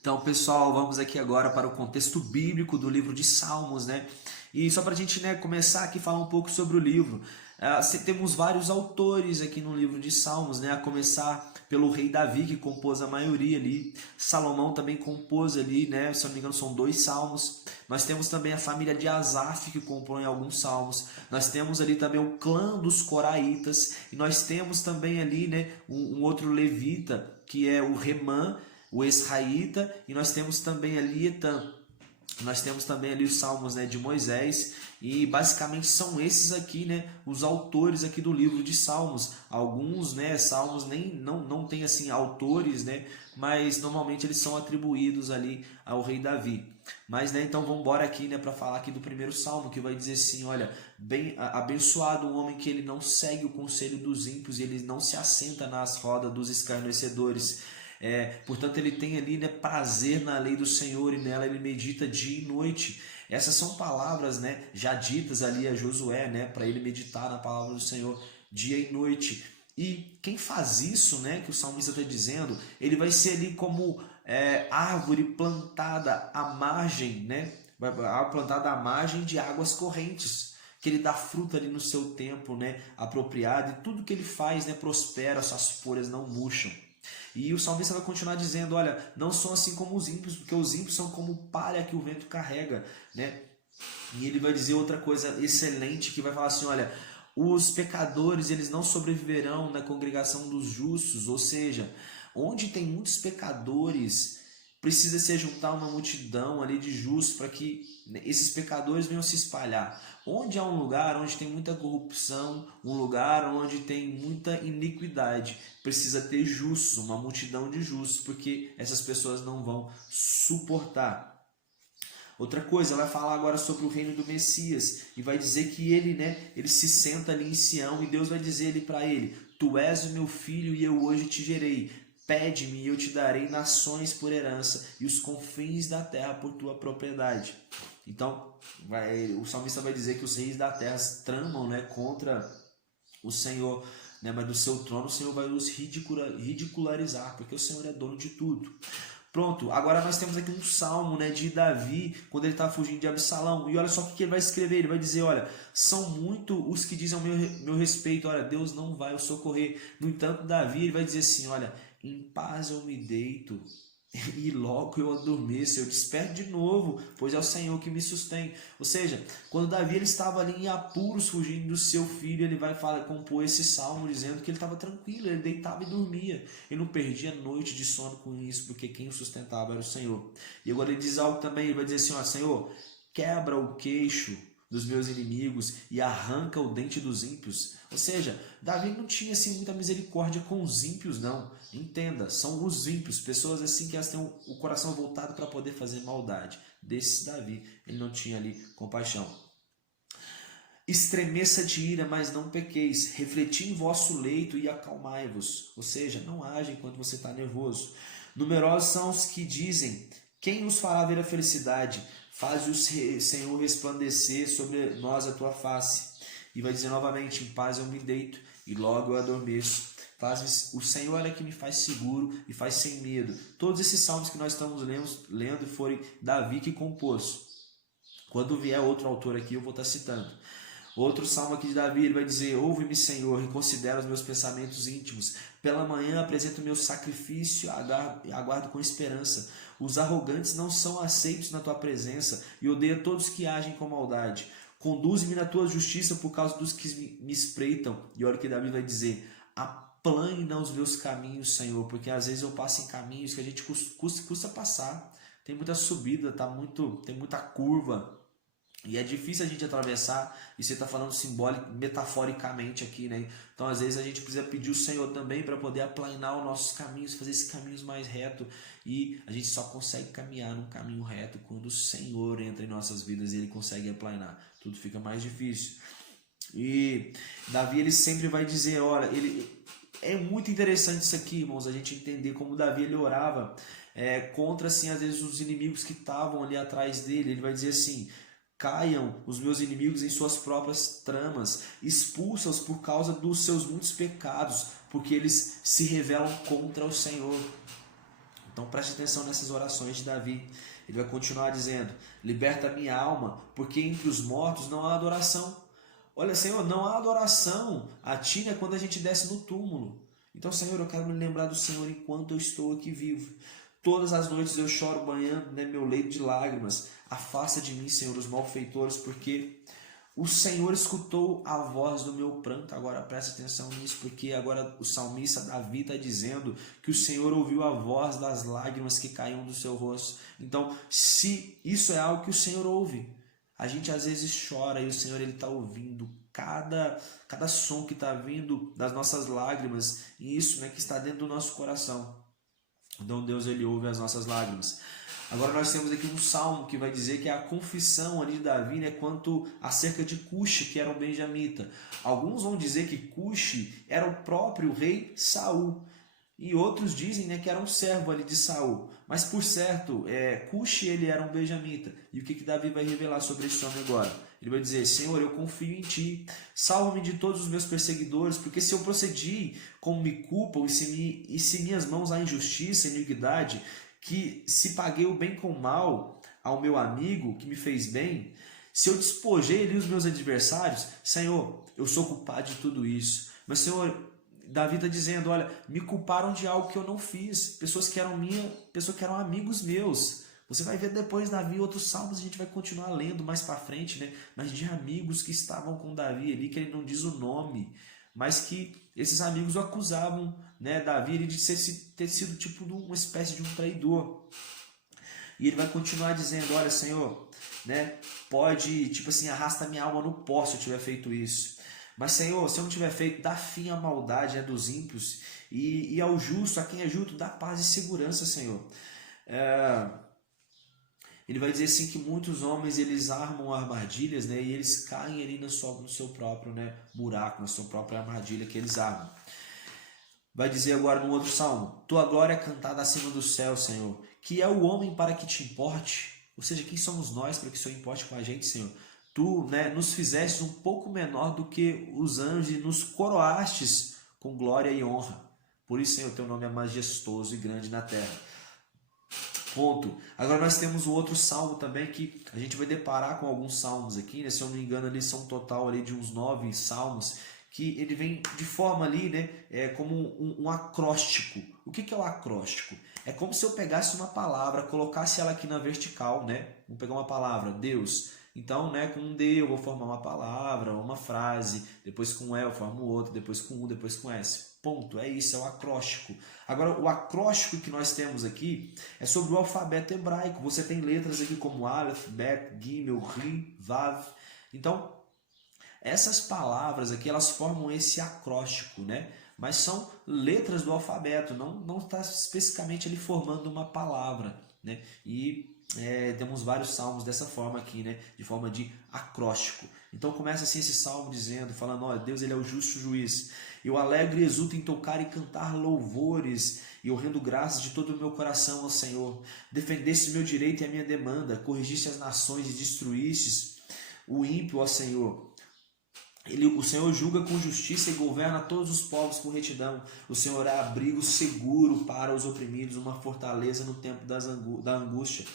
Então, pessoal, vamos aqui agora para o contexto bíblico do livro de Salmos, né? E só para a gente, né, começar aqui a falar um pouco sobre o livro. Temos vários autores aqui no livro de Salmos, né? A começar pelo rei Davi, que compôs a maioria ali. Salomão também compôs ali, né? Se eu não me engano, são 2 salmos. Nós temos também a família de Asaf, que compõe alguns salmos. Nós temos ali também o clã dos Coraitas. E nós temos também ali, né, um outro levita, que é o Remã, o Esraíta, e nós temos também ali Etan. Nós temos também ali os salmos, né, de Moisés, e basicamente são esses aqui, né, os autores aqui do livro de Salmos. Alguns, né, salmos nem não tem assim autores, né, mas normalmente eles são atribuídos ali ao rei Davi. Mas, né, então vamos embora aqui, né, para falar aqui do primeiro salmo, que vai dizer assim, olha, bem abençoado o homem que ele não segue o conselho dos ímpios e ele não se assenta nas rodas dos escarnecedores. Portanto, ele tem ali, né, prazer na lei do Senhor e nela ele medita dia e noite. Essas são palavras, né, já ditas ali a Josué, né, para ele meditar na palavra do Senhor dia e noite. E quem faz isso, né, que o salmista está dizendo, ele vai ser ali como árvore plantada à margem, né, plantada à margem de águas correntes, que ele dá fruta ali no seu tempo, né, apropriado, e tudo que ele faz, né, prospera, suas folhas não murcham. E o salmista vai continuar dizendo, olha, não são assim como os ímpios, porque os ímpios são como palha que o vento carrega, né? E ele vai dizer outra coisa excelente, que vai falar assim, olha, os pecadores, eles não sobreviverão na congregação dos justos, ou seja, onde tem muitos pecadores, precisa se juntar uma multidão ali de justos para que esses pecadores venham se espalhar. Onde há um lugar onde tem muita corrupção, um lugar onde tem muita iniquidade, precisa ter justos, uma multidão de justos, porque essas pessoas não vão suportar. Outra coisa, ela vai falar agora sobre o reino do Messias e vai dizer que ele, né, ele se senta ali em Sião e Deus vai dizer ele para ele: Tu és o meu filho e eu hoje te gerei. Pede-me e eu te darei nações por herança e os confins da terra por tua propriedade. Então, o salmista vai dizer que os reis da terra tramam, né, contra o Senhor, né, mas do seu trono o Senhor vai os ridicularizar, porque o Senhor é dono de tudo. Pronto, agora nós temos aqui um salmo, né, de Davi, quando ele está fugindo de Absalão. E olha só o que ele vai escrever, ele vai dizer, olha, são muito os que dizem ao meu respeito, olha, Deus não vai o socorrer. No entanto, Davi ele vai dizer assim, olha, em paz eu me deito e logo eu adormeço, eu desperto de novo, pois é o Senhor que me sustém. Ou seja, quando Davi ele estava ali em apuros, fugindo do seu filho, ele vai compor esse salmo dizendo que ele estava tranquilo, ele deitava e dormia, ele não perdia noite de sono com isso, porque quem o sustentava era o Senhor. E agora ele diz algo também, ele vai dizer assim, ó, Senhor, quebra o queixo dos meus inimigos e arranca o dente dos ímpios. Ou seja, Davi não tinha assim muita misericórdia com os ímpios, não. Entenda, são os ímpios, pessoas assim que elas têm o coração voltado para poder fazer maldade. Desses Davi, ele não tinha ali compaixão. Estremeça de ira, mas não pequeis. Refleti em vosso leito e acalmai-vos. Ou seja, não age enquanto você está nervoso. Numerosos são os que dizem, quem nos fará ver a felicidade? Faz o Senhor resplandecer sobre nós a tua face. E vai dizer novamente, em paz eu me deito e logo eu adormeço. O Senhor é que me faz seguro e faz sem medo. Todos esses salmos que nós estamos lendo foram Davi que compôs. Quando vier outro autor aqui eu vou estar citando. Outro salmo aqui de Davi, ele vai dizer, ouve-me Senhor, e considera os meus pensamentos íntimos. Pela manhã apresento o meu sacrifício e aguardo com esperança. Os arrogantes não são aceitos na tua presença e odeia todos que agem com maldade. Conduz-me na tua justiça por causa dos que me espreitam. E olha o que Davi vai dizer, aplana os meus caminhos, Senhor, porque às vezes eu passo em caminhos que a gente custa passar. Tem muita subida, tem muita curva. E é difícil a gente atravessar, e você está falando metaforicamente aqui, né? Então às vezes a gente precisa pedir o Senhor também para poder aplanar os nossos caminhos, fazer esses caminhos mais retos. E a gente só consegue caminhar num caminho reto quando o Senhor entra em nossas vidas e Ele consegue aplanar. Tudo fica mais difícil. E Davi ele sempre vai dizer, olha, é muito interessante isso aqui, irmãos, a gente entender como Davi ele orava contra assim às vezes os inimigos que estavam ali atrás dele. Ele vai dizer assim, caiam os meus inimigos em suas próprias tramas, expulsa-os por causa dos seus muitos pecados, porque eles se rebelam contra o Senhor. Então preste atenção nessas orações de Davi. Ele vai continuar dizendo: liberta minha alma, porque entre os mortos não há adoração. Olha, Senhor, não há adoração a Ti, né, quando a gente desce no túmulo. Então, Senhor, eu quero me lembrar do Senhor enquanto eu estou aqui vivo. Todas as noites eu choro banhando, né, meu leito de lágrimas. Afasta de mim, Senhor, os malfeitores, porque o Senhor escutou a voz do meu pranto. Agora preste atenção nisso, porque agora o salmista Davi está dizendo que o Senhor ouviu a voz das lágrimas que caíam do seu rosto. Então, se isso é algo que o Senhor ouve, a gente às vezes chora e o Senhor está ouvindo cada som que está vindo das nossas lágrimas, e isso, né, que está dentro do nosso coração. Então Deus, ele ouve as nossas lágrimas. Agora nós temos aqui um salmo que vai dizer que é a confissão ali de Davi, né, quanto acerca de Cuxi, que era um benjamita. Alguns vão dizer que Cuxi era o próprio rei Saul, e outros dizem, né, que era um servo ali de Saul. Mas por certo, Cuxi, ele era um benjamita. E o que Davi vai revelar sobre esse homem agora? Ele vai dizer: Senhor, eu confio em Ti, salva-me de todos os meus perseguidores, porque se eu procedi como me culpam, e se minhas mãos há injustiça e iniquidade, que se paguei o bem com o mal ao meu amigo que me fez bem, se eu despojei ali os meus adversários, Senhor, eu sou culpado de tudo isso. Mas, Senhor, Davi está dizendo: olha, me culparam de algo que eu não fiz, pessoas que eram amigos meus. Você vai ver depois, Davi, outros salmos, a gente vai continuar lendo mais para frente, né? Mas de amigos que estavam com Davi ali, que ele não diz o nome, mas que esses amigos o acusavam, né, Davi, de ter sido tipo uma espécie de um traidor. E ele vai continuar dizendo: olha, Senhor, né, pode, tipo assim, arrasta minha alma no pó se eu tiver feito isso. Mas, Senhor, se eu não tiver feito, dá fim à maldade, né, dos ímpios, e ao justo, a quem é justo, dá paz e segurança, Senhor. Ele vai dizer assim que muitos homens, eles armam armadilhas, né, e eles caem ali no seu próprio, né, buraco, na sua própria armadilha que eles armam. Vai dizer agora no outro salmo: tua glória é cantada acima do céu, Senhor, que é o homem para que te importe. Ou seja, quem somos nós para que o Senhor importe com a gente, Senhor? Tu, né, nos fizeste um pouco menor do que os anjos e nos coroastes com glória e honra. Por isso, Senhor, teu nome é majestoso e grande na terra. Ponto. Agora nós temos um outro salmo também, que a gente vai deparar com alguns salmos aqui, né? Se eu não me engano, ali são um total ali de uns 9 salmos, que ele vem de forma ali, né, como um acróstico. O que é o acróstico? É como se eu pegasse uma palavra, colocasse ela aqui na vertical, né? Vamos pegar uma palavra, Deus. Então, né, com um D eu vou formar uma palavra, uma frase, depois com E eu formo outra, depois com U, depois com S. Ponto, é isso, é o acróstico. Agora, o acróstico que nós temos aqui é sobre o alfabeto hebraico. Você tem letras aqui como Aleph, Bet, Gimel, Ri, Vav. Então, essas palavras aqui, elas formam esse acróstico, né? Mas são letras do alfabeto, não está especificamente ali formando uma palavra, né? E temos vários salmos dessa forma aqui, né? De forma de acróstico. Então começa assim esse salmo dizendo, falando: olha, Deus, ele é o justo juiz. Eu alegro e exulto em tocar e cantar louvores, e eu rendo graças de todo o meu coração ao Senhor. Defendeste meu direito e a minha demanda, corrigiste as nações e destruíste o ímpio, ó Senhor. O Senhor julga com justiça e governa todos os povos com retidão. O Senhor é abrigo seguro para os oprimidos, uma fortaleza no tempo da angústia.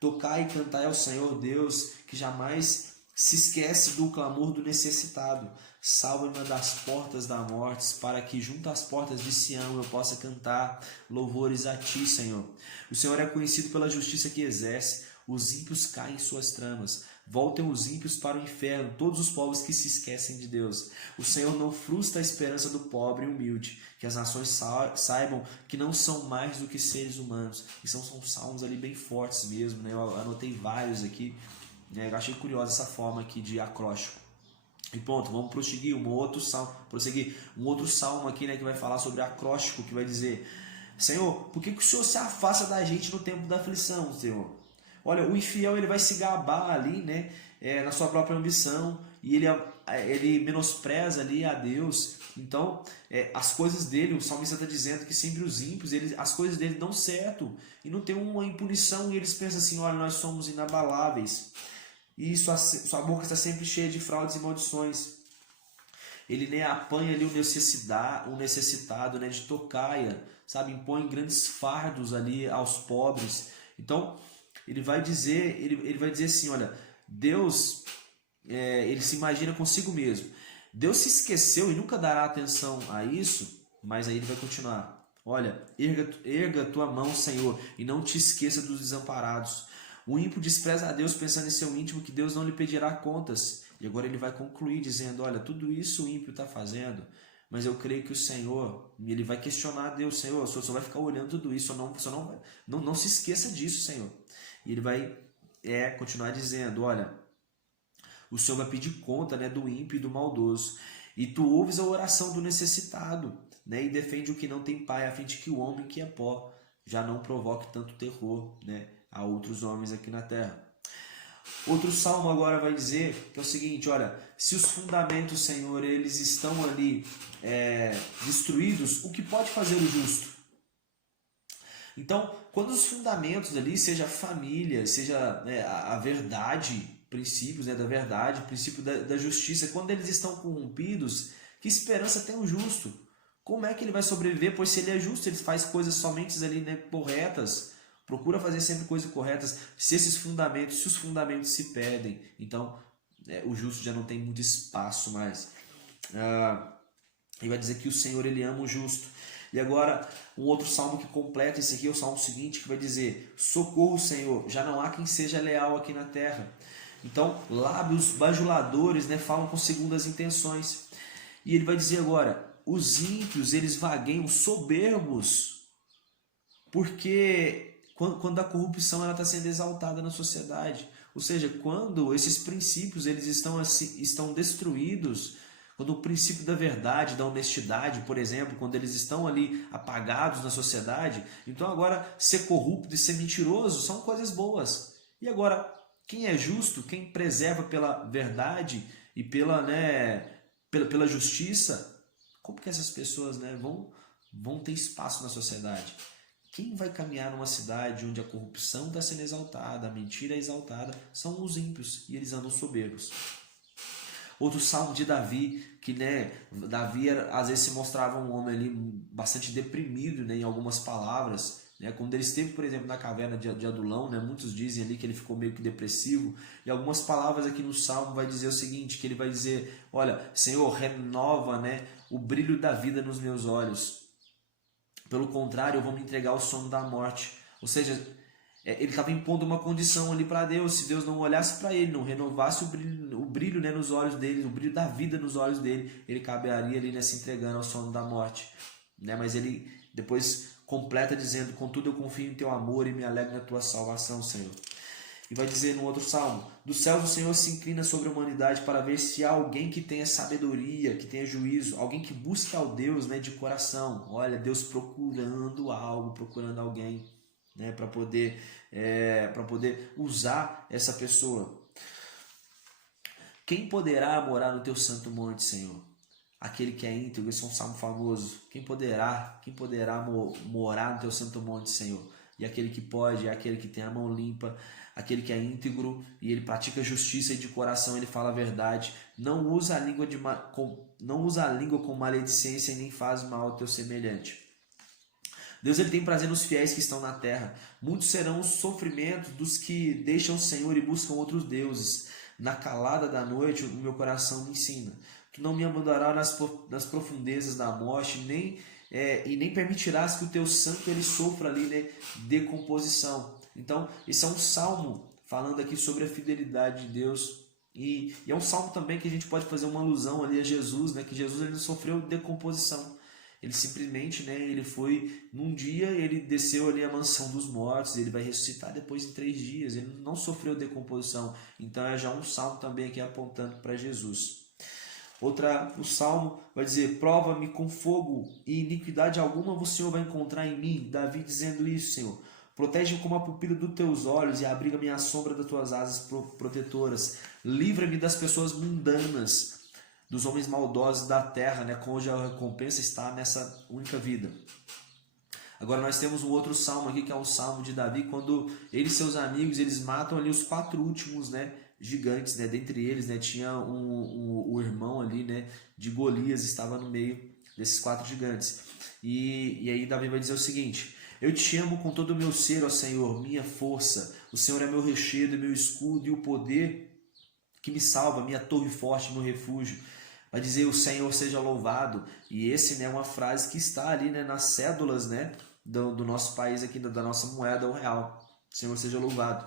Tocai e cantai ao Senhor Deus, que jamais se esquece do clamor do necessitado. Salva-me das portas da morte, para que junto às portas de Sião eu possa cantar louvores a Ti, Senhor. O Senhor é conhecido pela justiça que exerce. Os ímpios caem em suas tramas. Voltem os ímpios para o inferno, todos os povos que se esquecem de Deus. O Senhor não frustra a esperança do pobre e humilde. Que as nações saibam que não são mais do que seres humanos. E são salmos ali bem fortes mesmo, né? Eu anotei vários aqui, né? Eu achei curiosa essa forma aqui de acróstico. E pronto, vamos prosseguir um outro salmo aqui, né, que vai falar sobre acróstico, que vai dizer: Senhor, por que o Senhor se afasta da gente no tempo da aflição, Senhor? Olha, o infiel, ele vai se gabar ali, né, na sua própria ambição, e ele menospreza ali a Deus. Então, as coisas dele, o salmista está dizendo que sempre os ímpios, as coisas dele dão certo, e não tem uma impunição, e eles pensam assim: olha, nós somos inabaláveis, e sua boca está sempre cheia de fraudes e maldições. Ele, né, apanha ali o necessitado, né, de tocaia, sabe, impõem grandes fardos ali aos pobres. Então, ele vai dizer assim, olha, Deus, ele se imagina consigo mesmo. Deus se esqueceu e nunca dará atenção a isso, mas aí ele vai continuar. Olha, erga tua mão, Senhor, e não te esqueça dos desamparados. O ímpio despreza a Deus pensando em seu íntimo que Deus não lhe pedirá contas. E agora ele vai concluir dizendo, olha, tudo isso o ímpio está fazendo, mas eu creio que o Senhor, ele vai questionar a Deus, Senhor, o Senhor só vai ficar olhando tudo isso, não se esqueça disso, Senhor. E ele vai continuar dizendo, olha, o Senhor vai pedir conta, né, do ímpio e do maldoso. E tu ouves a oração do necessitado, né, e defende o que não tem pai, a fim de que o homem que é pó já não provoque tanto terror, né, a outros homens aqui na terra. Outro salmo agora vai dizer que é o seguinte, olha, se os fundamentos, Senhor, eles estão ali destruídos, o que pode fazer o justo? Então, quando os fundamentos ali, seja a família, seja a verdade, princípios da verdade, princípio da justiça, quando eles estão corrompidos, que esperança tem o justo? Como é que ele vai sobreviver? Pois se ele é justo, ele faz coisas somente ali, né, corretas, procura fazer sempre coisas corretas. Se os fundamentos se perdem, então o justo já não tem muito espaço mais. Ele vai dizer que o Senhor, ele ama o justo. E agora, um outro salmo que completa esse aqui é o salmo seguinte, que vai dizer, socorro, Senhor, já não há quem seja leal aqui na terra. Então, lábios bajuladores, né, falam com segundas intenções. E ele vai dizer agora, os ímpios, eles vagueiam soberbos, porque quando a corrupção está sendo exaltada na sociedade, ou seja, quando esses princípios eles estão destruídos, quando o princípio da verdade, da honestidade, por exemplo, quando eles estão ali apagados na sociedade, então agora ser corrupto e ser mentiroso são coisas boas. E agora, quem é justo, quem preserva pela verdade e pela justiça, como que essas pessoas, né, vão ter espaço na sociedade? Quem vai caminhar numa cidade onde a corrupção está sendo exaltada, a mentira é exaltada, são os ímpios e eles andam soberbos. Outro salmo de Davi, que Davi às vezes se mostrava um homem ali bastante deprimido, em algumas palavras. Quando ele esteve, por exemplo, na caverna de Adulão, muitos dizem ali que ele ficou meio que depressivo. E algumas palavras aqui no salmo vai dizer o seguinte, que ele vai dizer, olha, Senhor, renova o brilho da vida nos meus olhos. Pelo contrário, eu vou me entregar ao sono da morte. Ou seja, ele estava impondo uma condição ali para Deus. Se Deus não olhasse para ele, não renovasse o brilho nos olhos dele, o brilho da vida nos olhos dele, ele caberia ali se entregando ao sono da morte. Mas ele depois completa dizendo, contudo eu confio em teu amor e me alegro na tua salvação, Senhor. E vai dizer no outro salmo, dos céus o Senhor se inclina sobre a humanidade para ver se há alguém que tenha sabedoria, que tenha juízo, alguém que busque ao Deus de coração. Olha, Deus procurando algo, procurando alguém para poder usar essa pessoa. Quem poderá morar no teu santo monte, Senhor? Aquele que é íntegro, esse é um salmo famoso. Quem poderá morar no teu santo monte, Senhor? E aquele que pode é aquele que tem a mão limpa, aquele que é íntegro e ele pratica justiça e de coração ele fala a verdade, não usa a língua com maledicência e nem faz mal ao teu semelhante. Deus ele tem prazer nos fiéis que estão na terra. Muitos serão os sofrimentos dos que deixam o Senhor e buscam outros deuses. Na calada da noite o meu coração me ensina. Tu não me abandonarás nas profundezas da morte, e nem permitirás que o teu santo ele sofra ali decomposição. Então, esse é um salmo falando aqui sobre a fidelidade de Deus. E é um salmo também que a gente pode fazer uma alusão ali a Jesus, que Jesus ele não sofreu decomposição. Ele simplesmente, ele foi, num dia ele desceu ali à mansão dos mortos, ele vai ressuscitar depois em 3 dias, ele não sofreu decomposição. Então é já um salmo também aqui apontando para Jesus. O salmo vai dizer, prova-me com fogo e iniquidade alguma o Senhor vai encontrar em mim. Davi dizendo isso, Senhor. Protege-me como a pupila dos teus olhos e abriga-me à sombra das tuas asas protetoras. Livra-me das pessoas mundanas, dos homens maldosos da terra, onde a recompensa está nessa única vida. Agora nós temos um outro salmo aqui, que é um salmo de Davi, quando ele e seus amigos, eles matam ali os 4 últimos, gigantes, dentre eles, tinha o irmão ali, de Golias, estava no meio desses 4 gigantes. E aí Davi vai dizer o seguinte: eu te amo com todo o meu ser, ó Senhor, minha força. O Senhor é meu rochedo, meu escudo e o poder que me salva, minha torre forte, meu refúgio. Vai dizer: o Senhor seja louvado. E esse, né, é uma frase que está ali, né, nas cédulas, né, do nosso país aqui, da nossa moeda, o real. O Senhor seja louvado.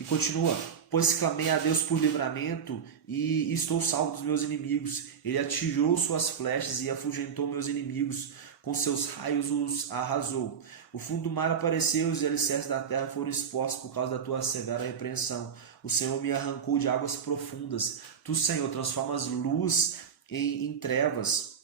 E continua: pois clamei a Deus por livramento e estou salvo dos meus inimigos. Ele atirou suas flechas e afugentou meus inimigos. Com seus raios os arrasou. O fundo do mar apareceu e os alicerces da terra foram expostos por causa da tua severa repreensão. O Senhor me arrancou de águas profundas. Tu, Senhor, transformas luz em trevas.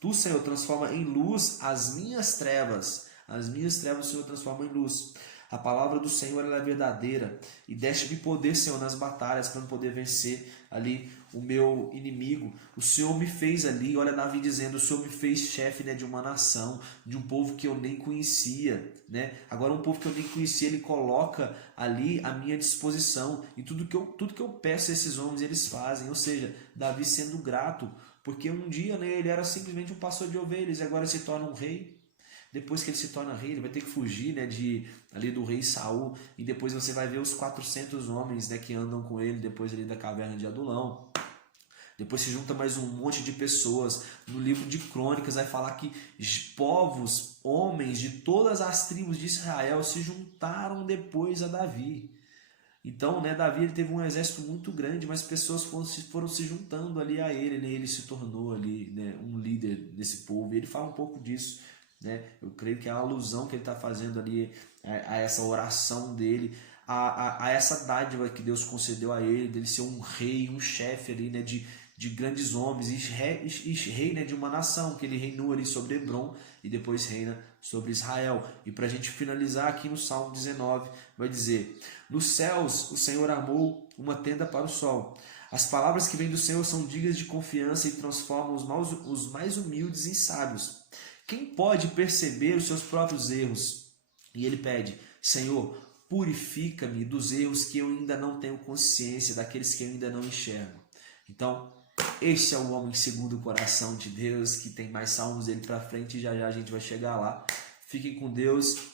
Tu, Senhor, transforma em luz as minhas trevas. As minhas trevas o Senhor transforma em luz. A palavra do Senhor ela é verdadeira. E deste-me poder, Senhor, nas batalhas para eu poder vencer ali o meu inimigo. O Senhor me fez ali, olha Davi dizendo, o Senhor me fez chefe, né, de uma nação, de um povo que eu nem conhecia, né? Agora um povo que eu nem conhecia, ele coloca ali à minha disposição. E tudo que eu peço a esses homens, eles fazem. Ou seja, Davi sendo grato, porque um dia, né, ele era simplesmente um pastor de ovelhas e agora se torna um rei. Depois que ele se torna rei, ele vai ter que fugir, né, ali do rei Saul. E depois você vai ver os 400 homens, né, que andam com ele depois ali da caverna de Adulão. Depois se junta mais um monte de pessoas. No livro de Crônicas vai falar que povos, homens de todas as tribos de Israel se juntaram depois a Davi. Então, né, Davi ele teve um exército muito grande, mas pessoas foram se juntando ali a ele, né? Ele se tornou ali, né, um líder desse povo. E ele fala um pouco disso, né? Eu creio que é a alusão que ele está fazendo ali a essa oração dele, a essa dádiva que Deus concedeu a ele, dele ser um rei, um chefe ali, né, de grandes homens, e rei, né, de uma nação, que ele reinou ali sobre Hebron e depois reina sobre Israel. E para a gente finalizar aqui no Salmo 19, vai dizer: nos céus o Senhor armou uma tenda para o sol. As palavras que vêm do Senhor são dignas de confiança e transformam os mais humildes em sábios. Quem pode perceber os seus próprios erros? E ele pede: Senhor, purifica-me dos erros que eu ainda não tenho consciência, daqueles que eu ainda não enxergo. Então, este é o homem segundo o coração de Deus, que tem mais salmos dele para frente e já já a gente vai chegar lá. Fiquem com Deus.